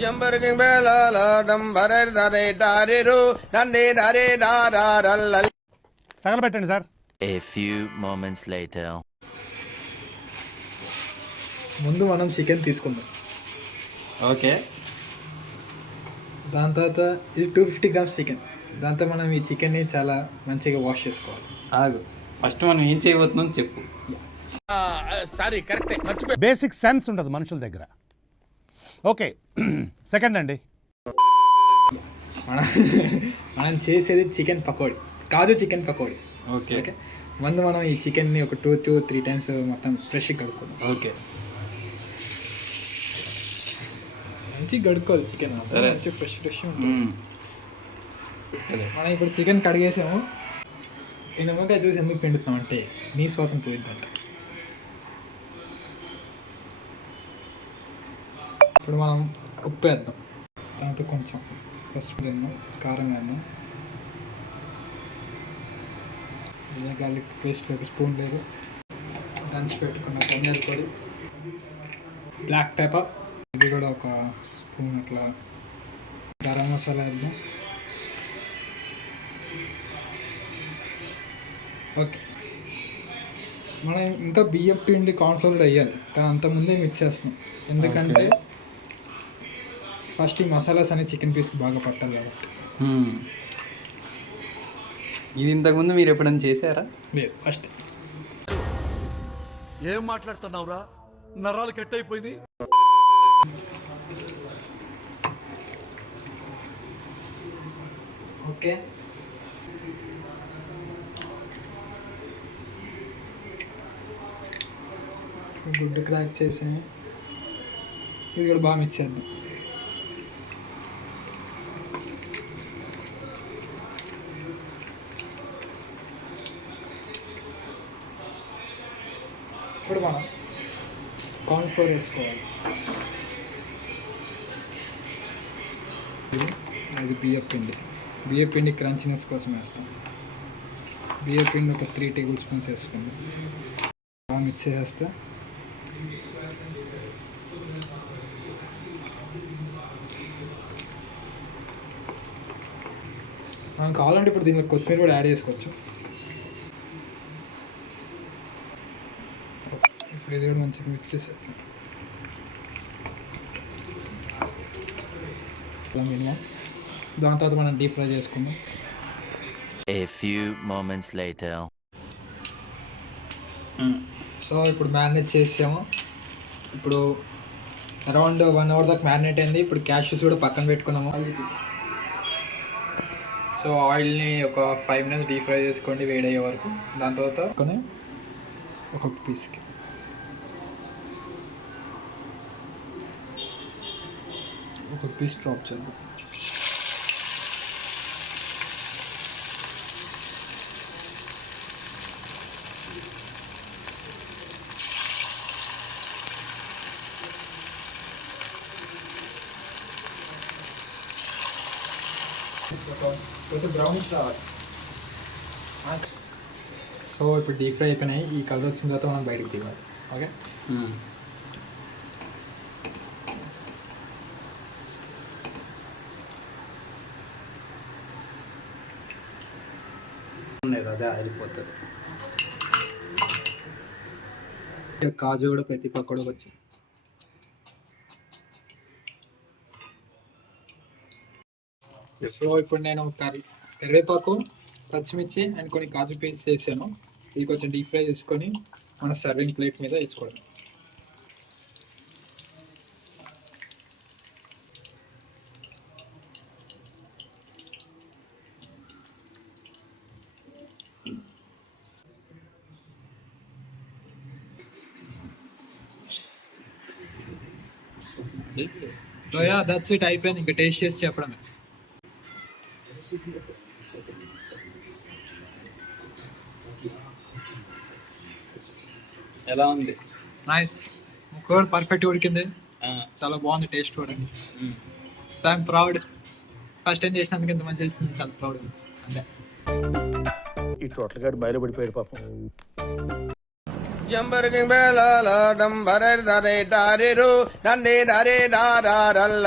జంబరకింగ్ బేలాల డంబరే దరే దారిరు దండే దరే దారారల్ల. తగలబెట్టండి sir. A few moments later. ముందు మనం చికెన్ తీసుకుందాం. ఓకే, దాని తర్వాత ఇది 250 గ్రామ్స్ చికెన్. దాంతో మనం ఈ చికెన్ని చాలా మంచిగా వాష్ చేసుకోవాలి. ఆగు, ఫస్ట్ మనం ఏం చేయబోతున్నాం చెప్పు. సారీ కరెక్టే మర్చిపోయి. బేసిక్ సెన్స్ ఉండదు మనుషుల దగ్గర. ఓకే, సెకండ్ అండి. మనం చేసేది చికెన్ పకోడీ, కాజు చికెన్ పకోడీ. ఓకే ఓకే, ముందు మనం ఈ చికెన్ని ఒక 2 to 3 టైమ్స్ మొత్తం ఫ్రెష్గా కడుక్కుందాం. ఓకే, మంచిగా కడుక్కోవాలి చికెన్, మంచిగా ఫ్రెష్ ఉంటుంది. మనం ఇప్పుడు చికెన్ కడిగేసాము. ఈ నిమ్మకాయ చూసి ఎందుకు పిండుతున్నాం అంటే నీ శ్వాసం పోయిద్దంట. ఇప్పుడు మనం ఉప్పు వేద్దాం, దాంతో కొంచెం పసుపు వేద్దాం, కారం వేద్దాం, గార్లిక్ పేస్ట్ ఒక స్పూన్ లేదు, దంచి పెట్టుకున్న ధనియాల పొడి, బ్లాక్ పెప్పర్ ఇది కూడా ఒక స్పూన్, అట్లా గరం మసాలా వేద్దాం. ఓకే, మనం ఇంకా బియ్యం పిండి కార్న్ఫ్లోర్ కూడా వేయాలి, కానీ అంతకుముందే మిక్స్ చేస్తున్నాం. ఎందుకంటే ఫస్ట్ ఈ మసాలాస్ అనే చికెన్ పీస్కి బాగా పట్టాలి కాబట్టి. ఇది ఇంతకుముందు మీరు ఎప్పుడైనా చేశారా? లేదు, ఫస్ట్. ఏం మాట్లాడుతున్నావురా, నరాలు కట్ అయిపోయింది. ఓకే, గుడ్డు క్రాక్ చేసాము. ఇది కూడా బాగా మిక్స్ చేద్దాం. ఇప్పుడు మనం కార్న్ఫ్లోర్ వేసుకోవాలి. ఇది బియ్య పిండి క్రంచినెస్ కోసం వేస్తాం. బియ్య పిండి ఒక 3 టేబుల్ స్పూన్స్ వేసుకుందాం. బాగా మిక్స్ చేసేస్తే మనం కావాలంటే ఇప్పుడు దీనికి కొత్తిమీర కూడా యాడ్ చేసుకోవచ్చు. ఇప్పుడు ఇది కూడా మంచిగా మిక్స్ చేసేది. దాని తర్వాత మనం డీప్ ఫ్రై చేసుకుందాం. A few moments later. So ఇప్పుడు మ్యారినేట్ చేసాము. ఇప్పుడు అరౌండ్ 1 అవర్ దాకా మ్యారినేట్ అయింది. ఇప్పుడు క్యాష్యూస్ కూడా పక్కన పెట్టుకున్నాము. సో ఆయిల్ని ఒక 5 minutes డీప్ ఫ్రై చేసుకోండి వేడయ్యే వరకు. దాని తర్వాత ఒక పీస్కి ఒక పీస్ డ్రాప్ చేద్దాం. కొంచెం బ్రౌనిష్ రావాలి. సో ఇప్పుడు డీప్ ఫ్రై అయిపోయినాయి. ఈ కలర్ వచ్చిన తర్వాత మనం బయటకు తీయాలి. ఓకే, అదే అయిపోతుంది. కాజు కూడా ప్రతి పక్క వచ్చి సో ఇప్పుడు నేను కరివేపాకు, పచ్చిమిర్చి అండ్ కొన్ని కాజు పేస్ట్ చేసాను. ఇది కొంచెం డీప్ ఫ్రై చేసుకొని మన సర్వింగ్ ప్లేట్ మీద వేసుకోవడం. సో యా దట్స్ ఇట్, అయిపోయింది. ఇంకా టేస్ట్ చేసి చెప్పడమే. ఎలా ఉంది? నైస్, కూడా పర్ఫెక్ట్ ఉడికింది. చాలా బాగుంది టేస్ట్ కూడా. So I'm proud. First time చేసినందుకు ఇంత మంచి చేస్తుంది, చాలా ప్రౌడ్. అంతే. ఈ టోటల్ గా బయలుపడిపోయాడు పాపం. జంబరకింగ్ బేలాల డంబరే దరే దారిరు దండే దరే దారారల్ల.